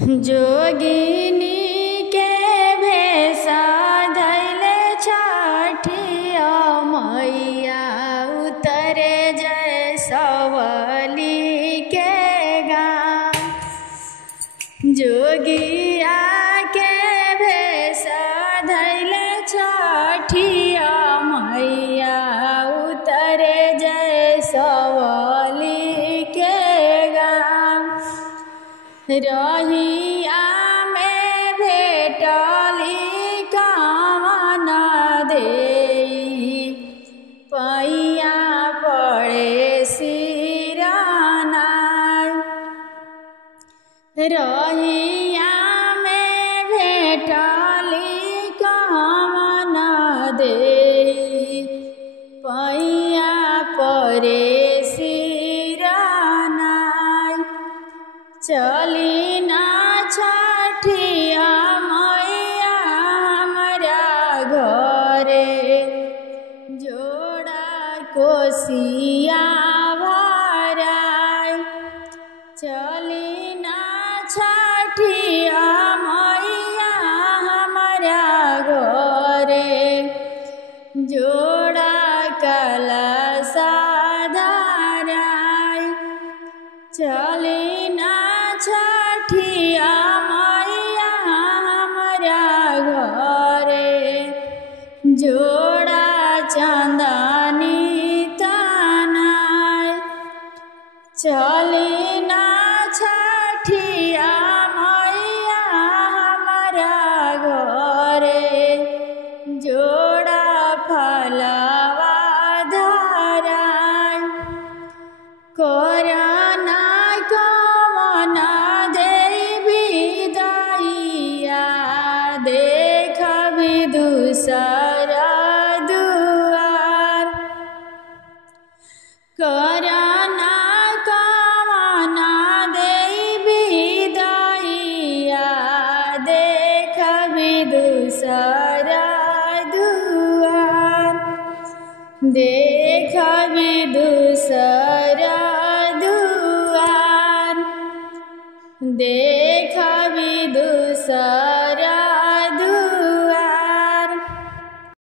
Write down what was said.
जोगिनी के भेषा धैले छठिया मैया उतरे जय सवली के गाँव। जोगिया के भेषा धैले छठिया मैया उतरे जय सवली के गाँव। रहिया में भेटली कामन देई पैया पड़े सिराना। रहिया में भेटली कामन देई पैया पड़े सिराना। चली ना छठिया मैया हमारा घरे जोड़ा कोसिया भराई। चली ना छठिया मैया हमारा घरे जोड़ा कलशा धराई। चली ना छठिया मैया हमारा घरे जोड़ा चंदनी तनाई। चली ना छठिया मैया हमारा घरे जोड़ा फलवा धराई। कोरोना कमना देवी दैया देख विदुषरा दुआर। कोरोना कमना देवी दैया देख विदुषरा दुआर। देख विदुषरा दुआर।